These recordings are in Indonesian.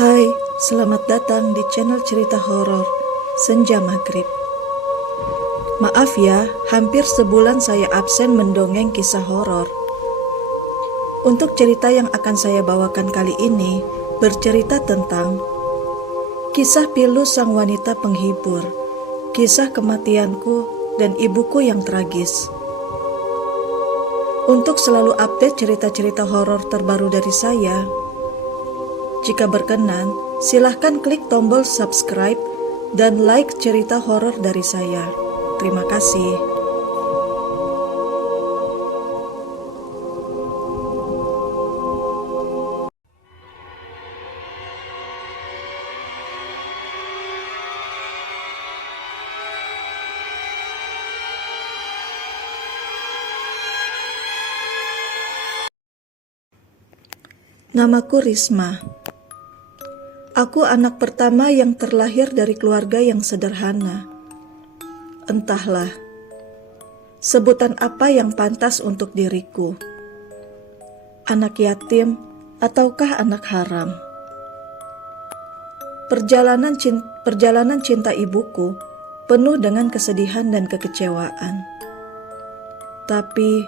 Hai, selamat datang di channel cerita horor Senja Maghrib. Maaf ya, hampir sebulan saya absen mendongeng kisah horor. Untuk cerita yang akan saya bawakan kali ini bercerita tentang kisah pilu sang wanita penghibur, kisah kematianku dan ibuku yang tragis. Untuk selalu update cerita-cerita horor terbaru dari saya, jika berkenan, silahkan klik tombol subscribe dan like cerita horor dari saya. Terima kasih. Namaku Risma. Aku anak pertama yang terlahir dari keluarga yang sederhana. Entahlah, sebutan apa yang pantas untuk diriku. Anak yatim ataukah anak haram? Perjalanan cinta ibuku penuh dengan kesedihan dan kekecewaan. Tapi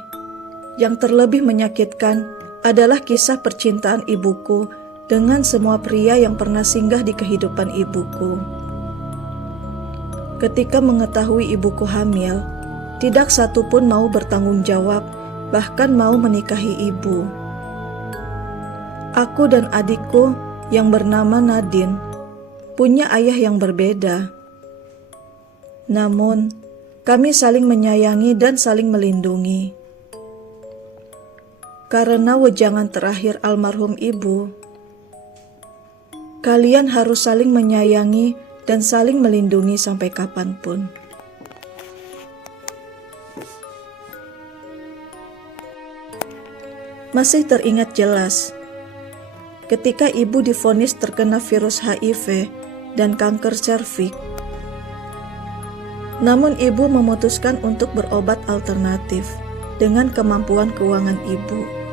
yang terlebih menyakitkan adalah kisah percintaan ibuku dengan semua pria yang pernah singgah di kehidupan ibuku. Ketika mengetahui ibuku hamil, tidak satu pun mau bertanggung jawab, bahkan mau menikahi ibu. Aku dan adikku yang bernama Nadine punya ayah yang berbeda. Namun, kami saling menyayangi dan saling melindungi. Karena wejangan terakhir almarhum ibu, kalian harus saling menyayangi dan saling melindungi sampai kapanpun. Masih teringat jelas, ketika ibu divonis terkena virus HIV dan kanker serviks. Namun ibu memutuskan untuk berobat alternatif dengan kemampuan keuangan ibu.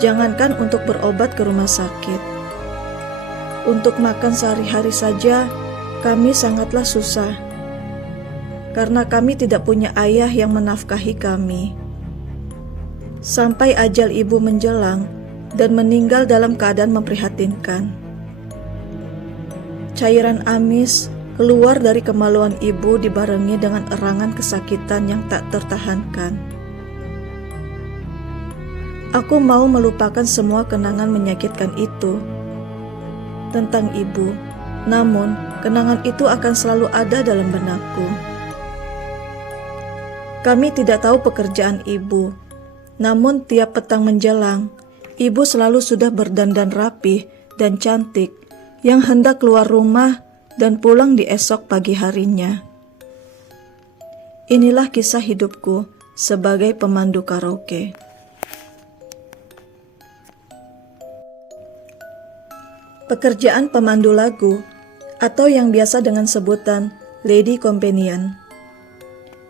Jangankan untuk berobat ke rumah sakit, untuk makan sehari-hari saja kami sangatlah susah, karena kami tidak punya ayah yang menafkahi kami. Sampai ajal ibu menjelang dan meninggal dalam keadaan memprihatinkan. Cairan amis keluar dari kemaluan ibu dibarengi dengan erangan kesakitan yang tak tertahankan. Aku mau melupakan semua kenangan menyakitkan itu tentang ibu, namun kenangan itu akan selalu ada dalam benakku. Kami tidak tahu pekerjaan ibu, namun tiap petang menjelang, ibu selalu sudah berdandan rapih dan cantik yang hendak keluar rumah dan pulang di esok pagi harinya. Inilah kisah hidupku sebagai pemandu karaoke. Pekerjaan pemandu lagu atau yang biasa dengan sebutan Lady Companion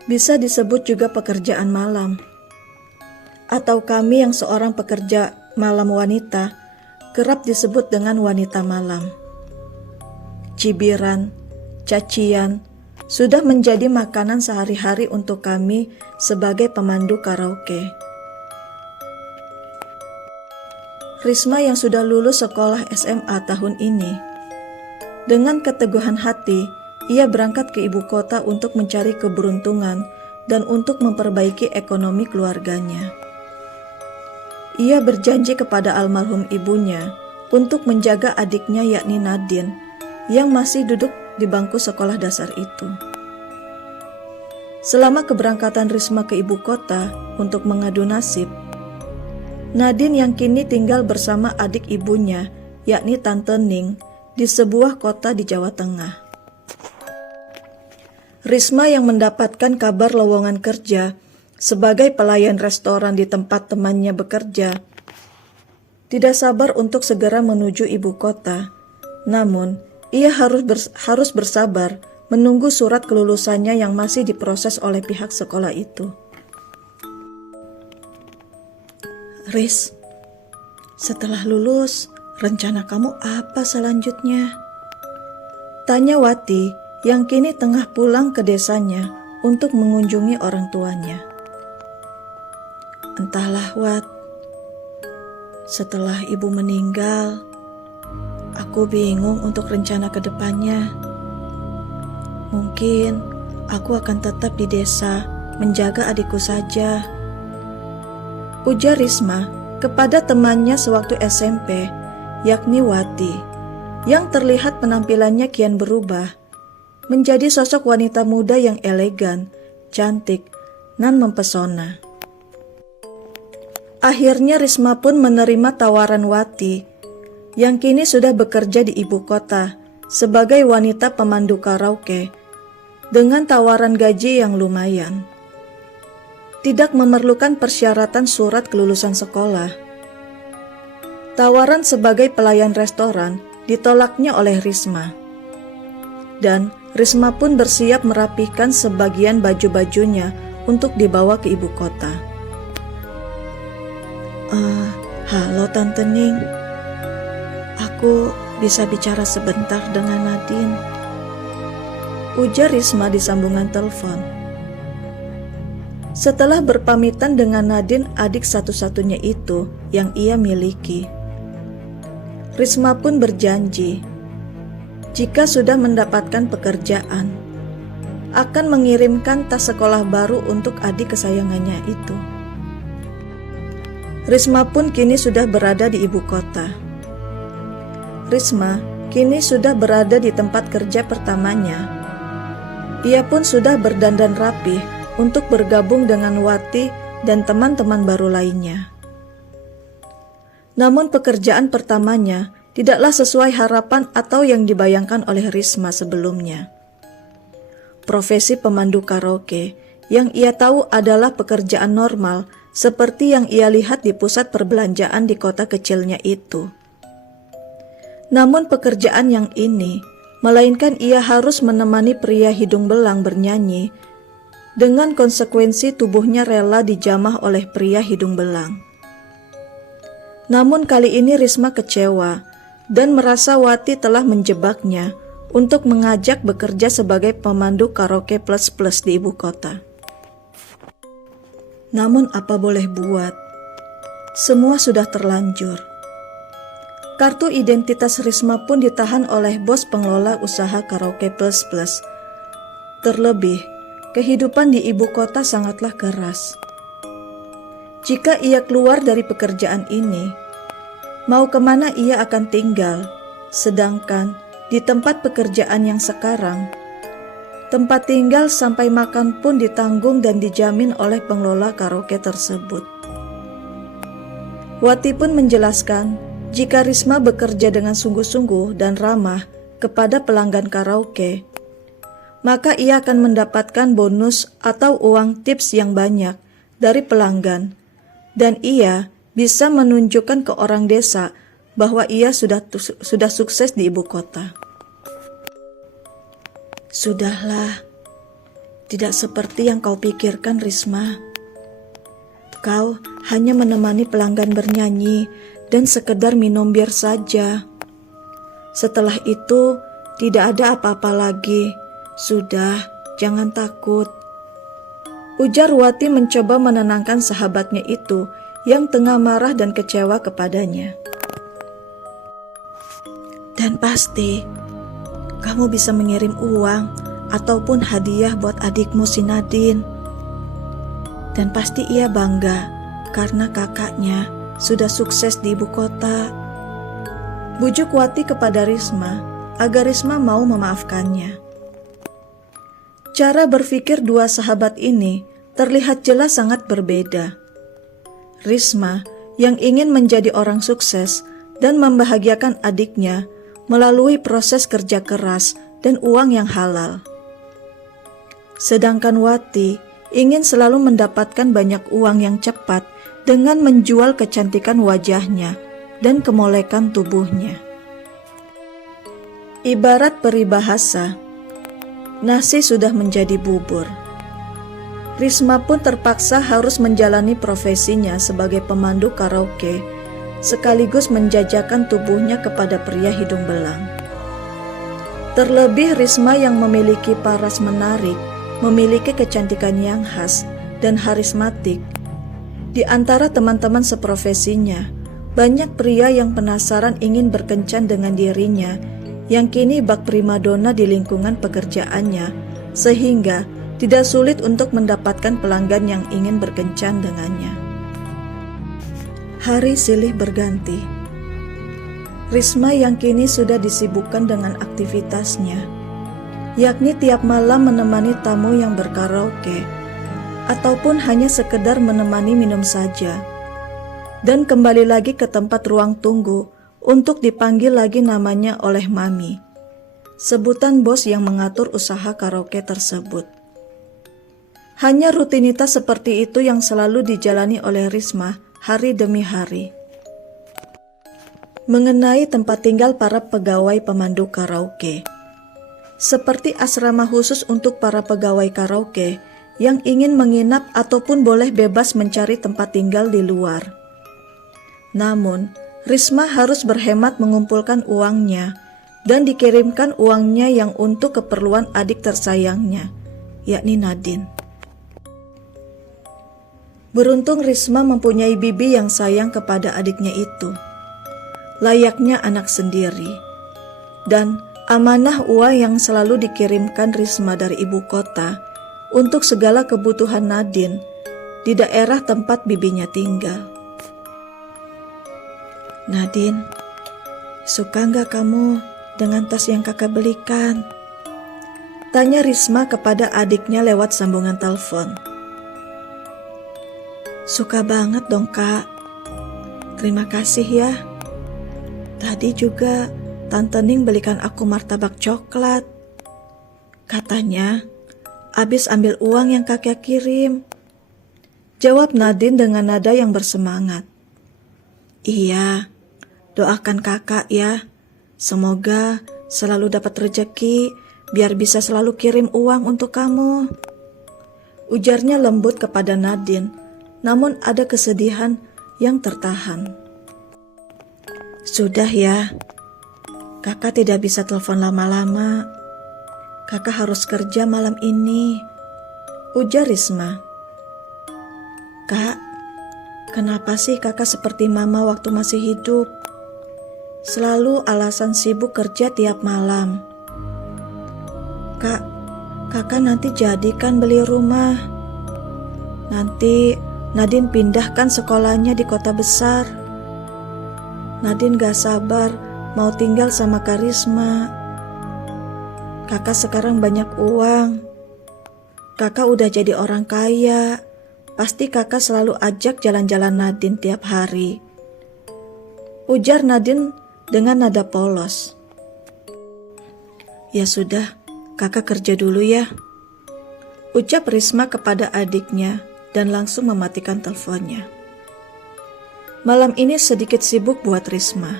bisa disebut juga pekerjaan malam, atau kami yang seorang pekerja malam wanita kerap disebut dengan wanita malam. Cibiran, cacian sudah menjadi makanan sehari-hari untuk kami sebagai pemandu karaoke. Risma yang sudah lulus sekolah SMA tahun ini, dengan keteguhan hati, ia berangkat ke ibu kota untuk mencari keberuntungan dan untuk memperbaiki ekonomi keluarganya. Ia berjanji kepada almarhum ibunya untuk menjaga adiknya yakni Nadine yang masih duduk di bangku sekolah dasar itu. Selama keberangkatan Risma ke ibu kota untuk mengadu nasib, Nadine yang kini tinggal bersama adik ibunya, yakni Tante Ning, di sebuah kota di Jawa Tengah. Risma yang mendapatkan kabar lowongan kerja sebagai pelayan restoran di tempat temannya bekerja, tidak sabar untuk segera menuju ibu kota. Namun, ia harus bersabar menunggu surat kelulusannya yang masih diproses oleh pihak sekolah itu. Riz, setelah lulus, rencana kamu apa selanjutnya? Tanya Wati yang kini tengah pulang ke desanya untuk mengunjungi orang tuanya. Entahlah Wat, setelah ibu meninggal, aku bingung untuk rencana ke depannya. Mungkin aku akan tetap di desa menjaga adikku saja, ujar Risma kepada temannya sewaktu SMP, yakni Wati, yang terlihat penampilannya kian berubah menjadi sosok wanita muda yang elegan, cantik, dan mempesona. Akhirnya Risma pun menerima tawaran Wati yang kini sudah bekerja di ibu kota sebagai wanita pemandu karaoke dengan tawaran gaji yang lumayan. Tidak memerlukan persyaratan surat kelulusan sekolah. Tawaran sebagai pelayan restoran ditolaknya oleh Risma. Dan Risma pun bersiap merapihkan sebagian baju-bajunya untuk dibawa ke ibu kota. Halo Tante Ning, aku bisa bicara sebentar dengan Nadine, ujar Risma di sambungan telepon. Setelah berpamitan dengan Nadine, adik satu-satunya itu yang ia miliki, Risma pun berjanji jika sudah mendapatkan pekerjaan akan mengirimkan tas sekolah baru untuk adik kesayangannya itu. Risma pun kini sudah berada di ibu kota. Risma kini sudah berada di tempat kerja pertamanya. Ia pun sudah berdandan rapih untuk bergabung dengan Wati dan teman-teman baru lainnya. Namun pekerjaan pertamanya tidaklah sesuai harapan atau yang dibayangkan oleh Risma sebelumnya. Profesi pemandu karaoke yang ia tahu adalah pekerjaan normal seperti yang ia lihat di pusat perbelanjaan di kota kecilnya itu. Namun pekerjaan yang ini, melainkan ia harus menemani pria hidung belang bernyanyi, dengan konsekuensi tubuhnya rela dijamah oleh pria hidung belang. Namun kali ini Risma kecewa dan merasa Wati telah menjebaknya untuk mengajak bekerja sebagai pemandu karaoke plus-plus di ibu kota. Namun apa boleh buat, semua sudah terlanjur. Kartu identitas Risma pun ditahan oleh bos pengelola usaha karaoke plus-plus. Terlebih, kehidupan di ibu kota sangatlah keras. Jika ia keluar dari pekerjaan ini, mau kemana ia akan tinggal, sedangkan di tempat pekerjaan yang sekarang, tempat tinggal sampai makan pun ditanggung dan dijamin oleh pengelola karaoke tersebut. Wati pun menjelaskan jika Risma bekerja dengan sungguh-sungguh dan ramah kepada pelanggan karaoke, maka ia akan mendapatkan bonus atau uang tips yang banyak dari pelanggan, dan ia bisa menunjukkan ke orang desa bahwa ia sudah sukses di ibu kota. Sudahlah, tidak seperti yang kau pikirkan, Risma. Kau hanya menemani pelanggan bernyanyi dan sekedar minum bir saja. Setelah itu, tidak ada apa-apa lagi. Sudah, jangan takut. Ujar Wati mencoba menenangkan sahabatnya itu yang tengah marah dan kecewa kepadanya. Dan pasti kamu bisa mengirim uang ataupun hadiah buat adikmu si Nadine. Dan pasti ia bangga karena kakaknya sudah sukses di ibu kota. Bujuk Wati kepada Risma agar Risma mau memaafkannya. Cara berpikir dua sahabat ini terlihat jelas sangat berbeda. Risma yang ingin menjadi orang sukses dan membahagiakan adiknya melalui proses kerja keras dan uang yang halal. Sedangkan Wati ingin selalu mendapatkan banyak uang yang cepat dengan menjual kecantikan wajahnya dan kemolekan tubuhnya. Ibarat peribahasa, nasi sudah menjadi bubur. Risma pun terpaksa harus menjalani profesinya sebagai pemandu karaoke sekaligus menjajakan tubuhnya kepada pria hidung belang. Terlebih Risma yang memiliki paras menarik, memiliki kecantikan yang khas dan harismatik. Di antara teman-teman seprofesinya, banyak pria yang penasaran ingin berkencan dengan dirinya yang kini bak primadona di lingkungan pekerjaannya, sehingga tidak sulit untuk mendapatkan pelanggan yang ingin berkencan dengannya. Hari silih berganti. Risma yang kini sudah disibukkan dengan aktivitasnya, yakni tiap malam menemani tamu yang berkaraoke, ataupun hanya sekedar menemani minum saja, dan kembali lagi ke tempat ruang tunggu untuk dipanggil lagi namanya oleh Mami, sebutan bos yang mengatur usaha karaoke tersebut. Hanya rutinitas seperti itu yang selalu dijalani oleh Risma hari demi hari. Mengenai tempat tinggal para pegawai pemandu karaoke, seperti asrama khusus untuk para pegawai karaoke yang ingin menginap ataupun boleh bebas mencari tempat tinggal di luar. Namun, Risma harus berhemat mengumpulkan uangnya dan dikirimkan uangnya yang untuk keperluan adik tersayangnya, yakni Nadine. Beruntung Risma mempunyai bibi yang sayang kepada adiknya itu, layaknya anak sendiri, dan amanah uang yang selalu dikirimkan Risma dari ibu kota untuk segala kebutuhan Nadine di daerah tempat bibinya tinggal. Nadine, suka nggak kamu dengan tas yang kakak belikan? Tanya Risma kepada adiknya lewat sambungan telepon. Suka banget dong kak. Terima kasih ya. Tadi juga Tante Ning belikan aku martabak coklat. Katanya abis ambil uang yang kakek kirim. Jawab Nadine dengan nada yang bersemangat. Iya, doakan kakak ya. Semoga selalu dapat rezeki biar bisa selalu kirim uang untuk kamu. Ujarnya lembut kepada Nadine, namun ada kesedihan yang tertahan. Sudah ya, kakak tidak bisa telepon lama-lama. Kakak harus kerja malam ini, ujar Risma. Kak, kenapa sih kakak seperti mama waktu masih hidup? Selalu alasan sibuk kerja tiap malam. Kak, kakak nanti jadikan beli rumah. Nanti Nadine pindahkan sekolahnya di kota besar. Nadine gak sabar mau tinggal sama Kak Risma. Kakak sekarang banyak uang. Kakak udah jadi orang kaya. Pasti kakak selalu ajak jalan-jalan Nadine tiap hari. Ujar Nadine dengan nada polos. Ya sudah, kakak kerja dulu ya. Ucap Risma kepada adiknya dan langsung mematikan teleponnya. Malam ini sedikit sibuk buat Risma.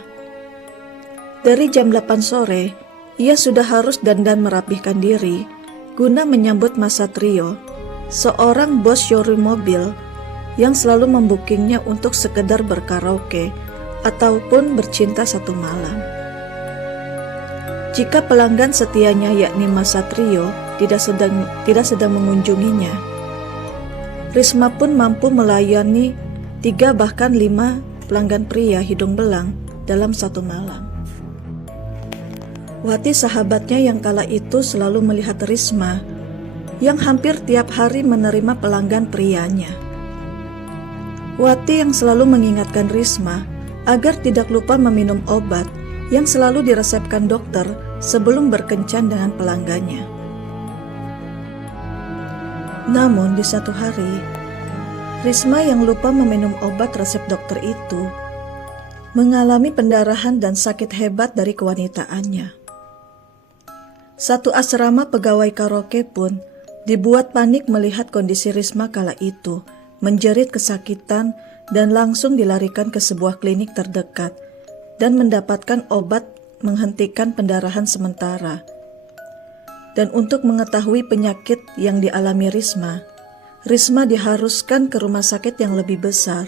Dari jam 8 sore, ia sudah harus dandan merapihkan diri guna menyambut Mas Satrio, seorang bos showroom mobil yang selalu membukingnya untuk sekedar berkaraoke ataupun bercinta satu malam. Jika pelanggan setianya yakni Mas Satrio tidak sedang mengunjunginya, Risma pun mampu melayani 3 bahkan 5 pelanggan pria hidung belang dalam satu malam. Wati sahabatnya yang kala itu selalu melihat Risma yang hampir tiap hari menerima pelanggan prianya. Wati yang selalu mengingatkan Risma agar tidak lupa meminum obat yang selalu diresepkan dokter sebelum berkencan dengan pelanggannya. Namun di satu hari, Risma yang lupa meminum obat resep dokter itu mengalami pendarahan dan sakit hebat dari kewanitaannya. Satu asrama pegawai karaoke pun dibuat panik melihat kondisi Risma kala itu, menjerit kesakitan dan langsung dilarikan ke sebuah klinik terdekat dan mendapatkan obat menghentikan pendarahan sementara. Dan untuk mengetahui penyakit yang dialami Risma diharuskan ke rumah sakit yang lebih besar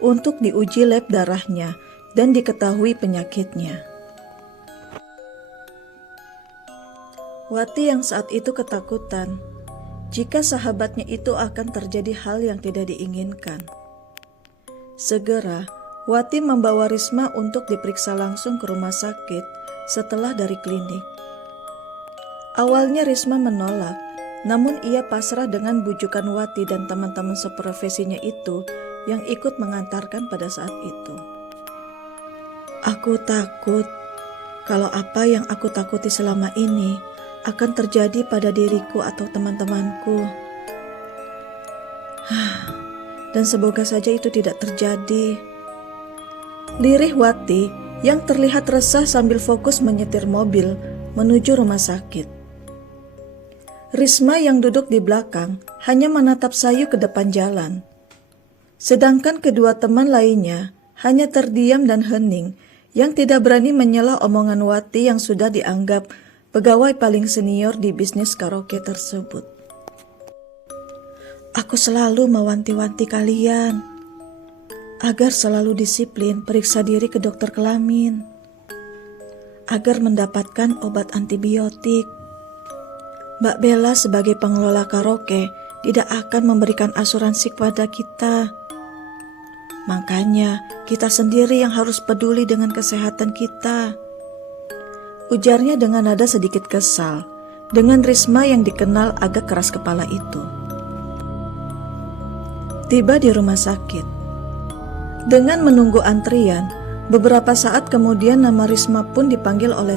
untuk diuji lab darahnya dan diketahui penyakitnya. Wati yang saat itu ketakutan jika sahabatnya itu akan terjadi hal yang tidak diinginkan. Segera, Wati membawa Risma untuk diperiksa langsung ke rumah sakit setelah dari klinik. Awalnya Risma menolak, namun ia pasrah dengan bujukan Wati dan teman-teman seprofesinya itu yang ikut mengantarkan pada saat itu. Aku takut kalau apa yang aku takuti selama ini akan terjadi pada diriku atau teman-temanku. Dan semoga saja itu tidak terjadi. Lirih Wati yang terlihat resah sambil fokus menyetir mobil menuju rumah sakit. Risma yang duduk di belakang hanya menatap sayu ke depan jalan. Sedangkan kedua teman lainnya hanya terdiam dan hening yang tidak berani menyela omongan Wati yang sudah dianggap pegawai paling senior di bisnis karaoke tersebut. Aku selalu mewanti-wanti kalian agar selalu disiplin periksa diri ke dokter kelamin, agar mendapatkan obat antibiotik. Mbak Bella sebagai pengelola karaoke tidak akan memberikan asuransi kepada kita. Makanya kita sendiri yang harus peduli dengan kesehatan kita. Ujarnya dengan nada sedikit kesal, dengan Risma yang dikenal agak keras kepala itu. Tiba di rumah sakit. Dengan menunggu antrian, beberapa saat kemudian nama Risma pun dipanggil oleh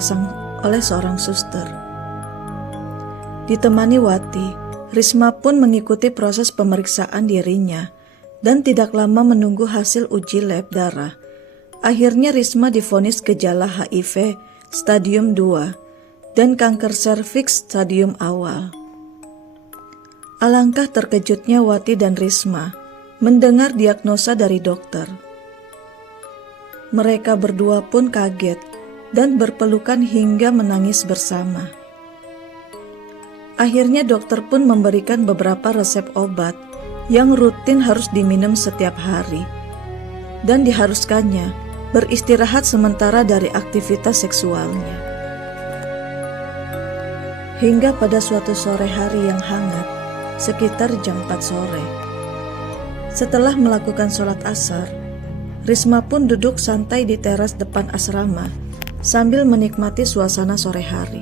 seorang suster. Ditemani Wati, Risma pun mengikuti proses pemeriksaan dirinya dan tidak lama menunggu hasil uji lab darah. Akhirnya Risma divonis gejala HIV stadium 2 dan kanker serviks stadium awal. Alangkah terkejutnya Wati dan Risma mendengar diagnosa dari dokter. Mereka berdua pun kaget dan berpelukan hingga menangis bersama. Akhirnya dokter pun memberikan beberapa resep obat yang rutin harus diminum setiap hari dan diharuskannya beristirahat sementara dari aktivitas seksualnya. Hingga pada suatu sore hari yang hangat, sekitar jam 4 sore. Setelah melakukan sholat asar, Risma pun duduk santai di teras depan asrama sambil menikmati suasana sore hari.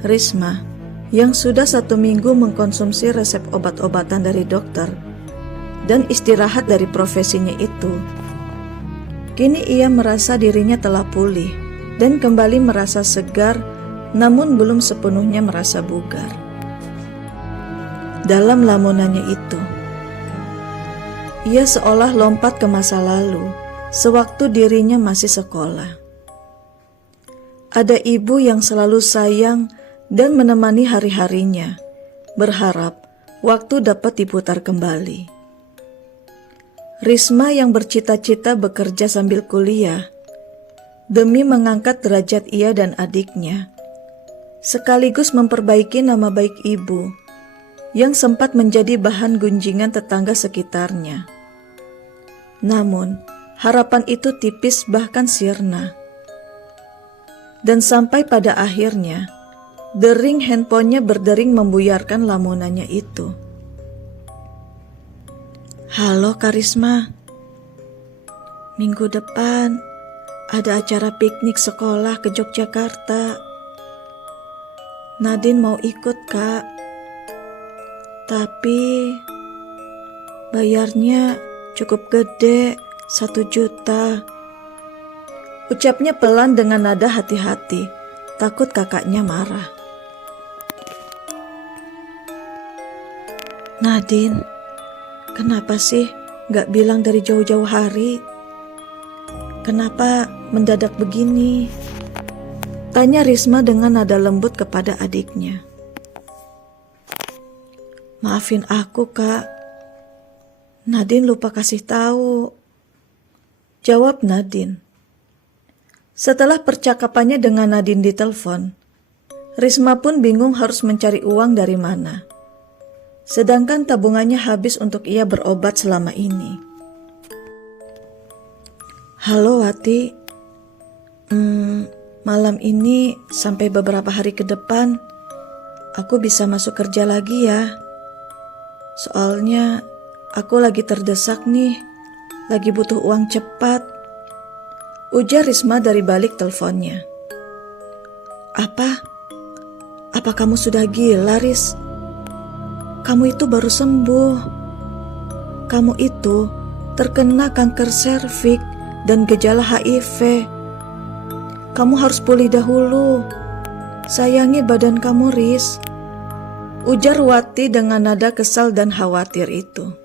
Risma, yang sudah 1 minggu mengkonsumsi resep obat-obatan dari dokter dan istirahat dari profesinya itu, kini ia merasa dirinya telah pulih dan kembali merasa segar, namun belum sepenuhnya merasa bugar. Dalam lamunannya itu, ia seolah lompat ke masa lalu, sewaktu dirinya masih sekolah. Ada ibu yang selalu sayang dan menemani hari-harinya, berharap waktu dapat diputar kembali. Risma yang bercita-cita bekerja sambil kuliah, demi mengangkat derajat ia dan adiknya, sekaligus memperbaiki nama baik ibu, yang sempat menjadi bahan gunjingan tetangga sekitarnya. Namun, harapan itu tipis bahkan sirna. Dan sampai pada akhirnya, dering handphonenya berdering membuyarkan lamunannya itu. Halo Karisma, minggu depan ada acara piknik sekolah ke Yogyakarta. Nadine mau ikut, Kak. Tapi bayarnya cukup gede, 1 juta. Ucapnya pelan dengan nada hati-hati, takut kakaknya marah. Nadine, kenapa sih gak bilang dari jauh-jauh hari? Kenapa mendadak begini? Tanya Risma dengan nada lembut kepada adiknya. Maafin aku, Kak. Nadine lupa kasih tahu. Jawab Nadine. Setelah percakapannya dengan Nadine di telepon, Risma pun bingung harus mencari uang dari mana. Sedangkan tabungannya habis untuk ia berobat selama ini. Halo Wati. Malam ini sampai beberapa hari ke depan aku bisa masuk kerja lagi ya. Soalnya aku lagi terdesak nih, lagi butuh uang cepat, ujar Risma dari balik teleponnya. Apa? Apa kamu sudah gila, Ris? Kamu itu baru sembuh. Kamu itu terkena kanker serviks dan gejala HIV. Kamu harus pulih dahulu. Sayangi badan kamu, Riz. Ujar Wati dengan nada kesal dan khawatir itu.